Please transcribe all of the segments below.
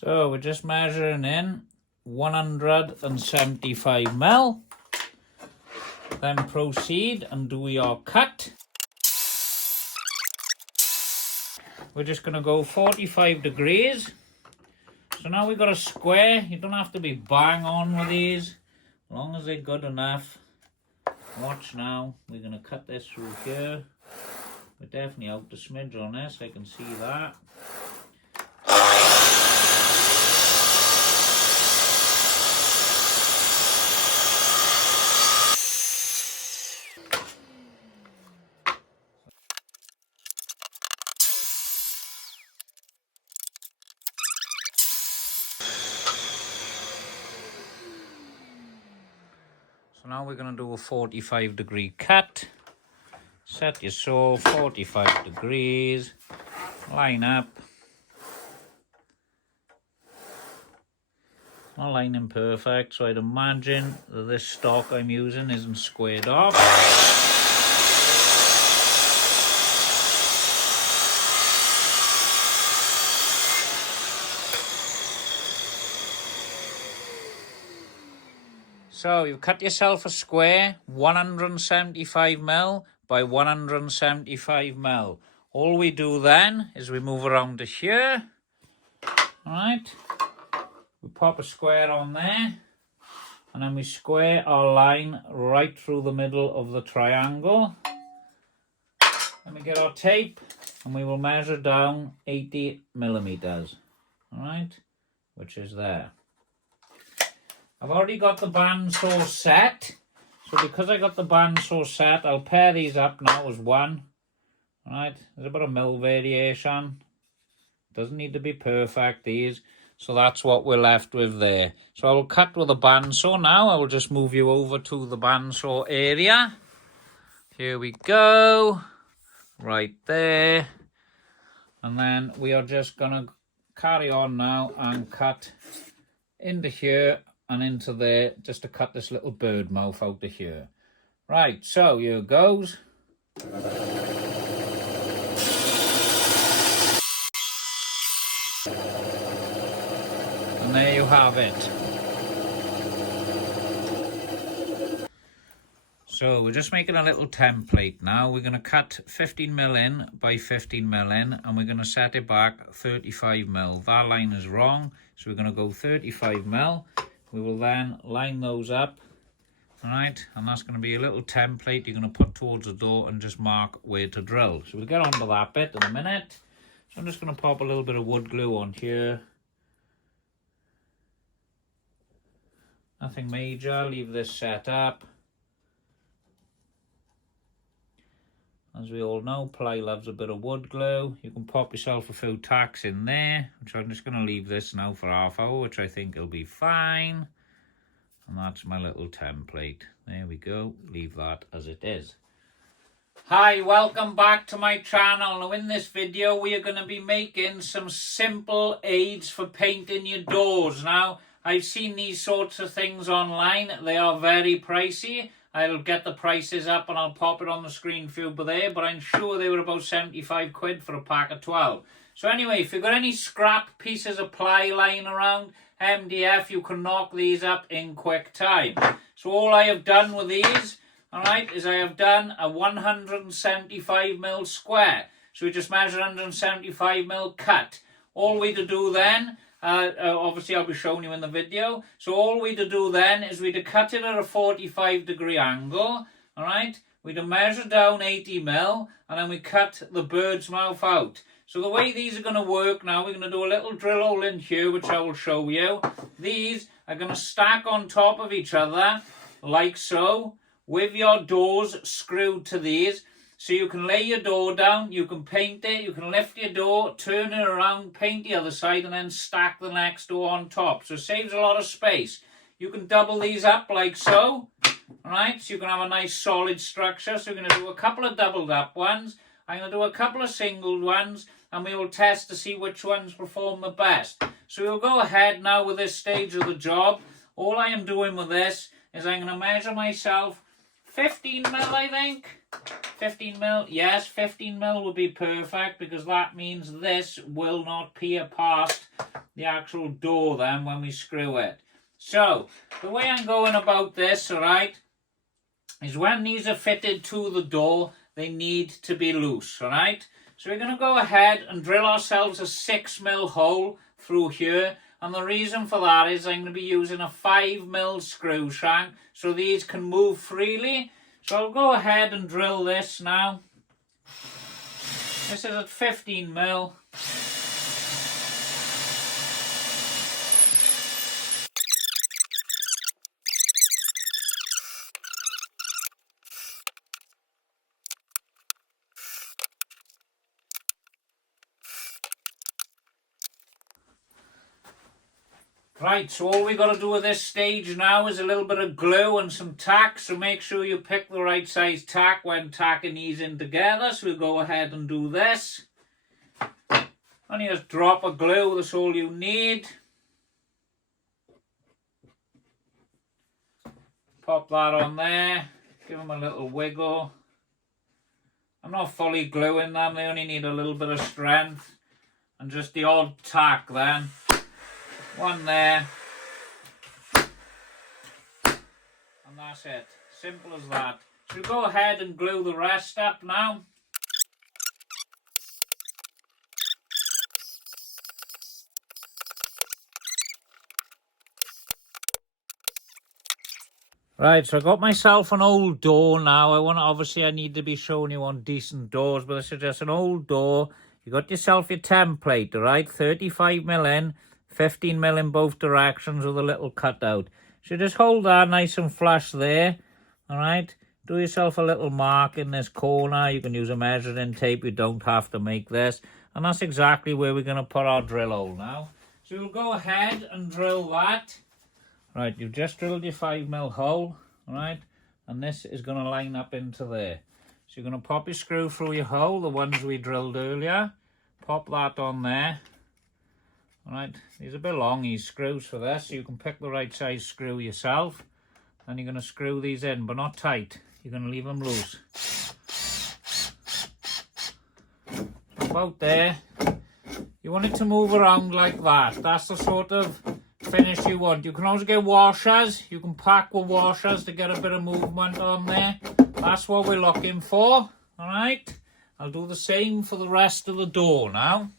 So we're just measuring in 175 mil. Then proceed and do your cut. We're just going to go 45 degrees. So now we've got a square. You don't have to be bang on with these, as long as they're good enough. Watch now, we're going to cut this through here. We're definitely out the smidge on this, I can see that. So now we're going to do a 45 degree cut. Set your saw 45 degrees, line up. Not lining perfect, so I'd imagine that this stock I'm using isn't squared off. So you've cut yourself a square, 175 mil by 175 mil. All we do then is we move around to here. Alright, we pop a square on there, and then we square our line right through the middle of the triangle. Then we get our tape and we will measure down 80 millimeters. Alright, which is there. I've already got the bandsaw set, so because I got the bandsaw set, I'll pair these up now as one. Alright, there's about a mil variation. Doesn't need to be perfect, these. So that's what we're left with there. So I will cut with a bandsaw now. I will just move you over to the bandsaw area. Here we go. Right there. And then we are just going to carry on now and cut into here and into there, just to cut this little bird mouth out of here. Right, so here goes. And there you have it. So we're just making a little template now. We're going to cut 15 mil in by 15 mil in, and we're going to set it back 35 mil. That line is wrong, so we're going to go 35 mil. We will then line those up, alright, and that's going to be a little template you're going to put towards the door and just mark where to drill. So we'll get on to that bit in a minute. So I'm just going to pop a little bit of wood glue on here. Nothing major, leave this set up. As we all know, Ply loves a bit of wood glue. You can pop yourself a few tacks in there, which I'm just going to leave this now for half hour, which I think will be fine. And that's my little template. There we go. Leave that as it is. Hi, welcome back to my channel. Now in this video, we are going to be making some simple aids for painting your doors. Now, I've seen these sorts of things online. They are very pricey. I'll get the prices up and I'll pop it on the screen for you there, but I'm sure they were about 75 quid for a pack of 12. So anyway, if you've got any scrap pieces of ply lying around, MDF, you can knock these up in quick time. So all I have done with these, alright, is I have done a 175 mil square. So we just measure 175 mil cut. All we to do then, obviously I'll be showing you in the video. So all we to do then is we to cut it at a 45 degree angle. Alright, we to measure down 80 mil and then we cut the bird's mouth out. So the way these are going to work now, we're going to do a little drill hole in here, which I will show you. These are going to stack on top of each other like so, with your doors screwed to these. So you can lay your door down, you can paint it, you can lift your door, turn it around, paint the other side, and then stack the next door on top. So it saves a lot of space. You can double these up like so, alright? So you can have a nice solid structure. So we're going to do a couple of doubled up ones. I'm going to do a couple of singled ones, and we will test to see which ones perform the best. So we'll go ahead now with this stage of the job. All I am doing with this is I'm going to measure myself 15 mil, I think. 15 mil, yes, 15 mil would be perfect, because that means this will not peer past the actual door then when we screw it. So, the way I'm going about this, alright, is when these are fitted to the door, they need to be loose, alright? So we're going to go ahead and drill ourselves a 6mm hole through here. And the reason for that is I'm going to be using a 5mm screw shank so these can move freely. So I'll go ahead and drill this now. This is at 15mm. Right, so all we got to do at this stage now is a little bit of glue and some tack, so make sure you pick the right size tack when tacking these in together. So we'll go ahead and do this. And you just drop a glue, that's all you need. Pop that on there, give them a little wiggle. I'm not fully gluing them, they only need a little bit of strength. And just the odd tack then. One there, and that's it. Simple as that. So go ahead and glue the rest up now. Right, so I got myself an old door now. Obviously I need to be showing you on decent doors, but this is just an old door. You got yourself your template, alright? 35mm in. 15mm in both directions with a little cutout. So just hold that nice and flush there. Alright. Do yourself a little mark in this corner. You can use a measuring tape. You don't have to make this. And that's exactly where we're going to put our drill hole now. So you'll go ahead and drill that. Right, you've just drilled your 5mm hole. Alright. And this is going to line up into there. So you're going to pop your screw through your hole, the ones we drilled earlier. Pop that on there. Alright, these are a bit long, these screws for this, so you can pick the right size screw yourself. Then you're going to screw these in, but not tight. You're going to leave them loose. About there. You want it to move around like that. That's the sort of finish you want. You can also get washers. You can pack with washers to get a bit of movement on there. That's what we're looking for. Alright, I'll do the same for the rest of the door now.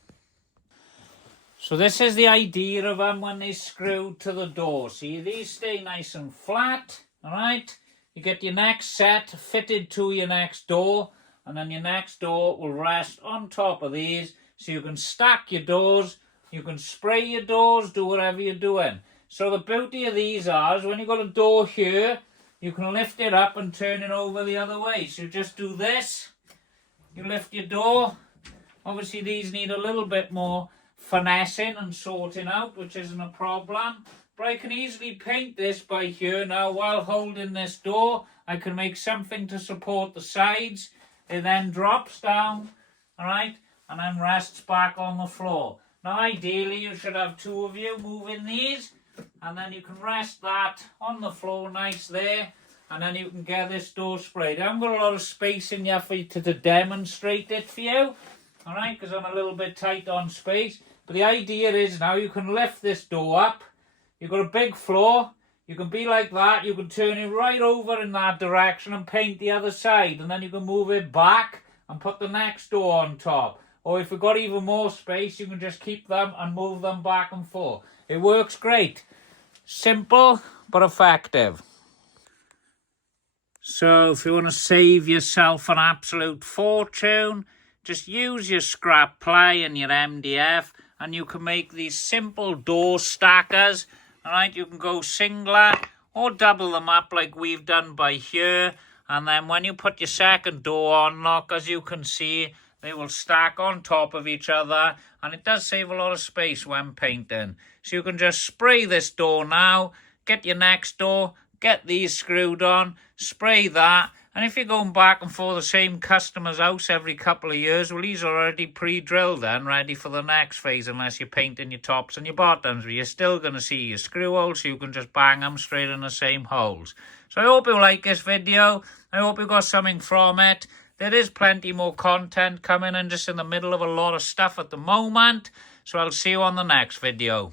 So this is the idea of them when they screwed to the door. See, these stay nice and flat, alright? You get your next set fitted to your next door, and then your next door will rest on top of these, so you can stack your doors, you can spray your doors, do whatever you're doing. So the beauty of these is when you've got a door here, you can lift it up and turn it over the other way. So just do this, you lift your door. Obviously these need a little bit more finessing and sorting out, which isn't a problem, but I can easily paint this by here now while holding this door. I can make something to support the sides. It then drops down, alright, and then rests back on the floor. Now ideally you should have two of you moving these, and then you can rest that on the floor nice there, and then you can get this door sprayed. I haven't got a lot of space in here for you to demonstrate it for you, alright, because I'm a little bit tight on space. But the idea is now you can lift this door up. You've got a big floor. You can be like that. You can turn it right over in that direction and paint the other side. And then you can move it back and put the next door on top. Or if you've got even more space, you can just keep them and move them back and forth. It works great. Simple but effective. So if you want to save yourself an absolute fortune, just use your scrap ply and your MDF. And you can make these simple door stackers. Alright, you can go singular or double them up like we've done by here. And then when you put your second door on, look, as you can see, they will stack on top of each other. And it does save a lot of space when painting. So you can just spray this door now, get your next door, get these screwed on, spray that. And if you're going back and forth the same customer's house every couple of years, well, these are already pre-drilled then, ready for the next phase, unless you're painting your tops and your bottoms. But you're still going to see your screw holes, so you can just bang them straight in the same holes. So I hope you like this video. I hope you got something from it. There is plenty more content coming in, just in the middle of a lot of stuff at the moment. So I'll see you on the next video.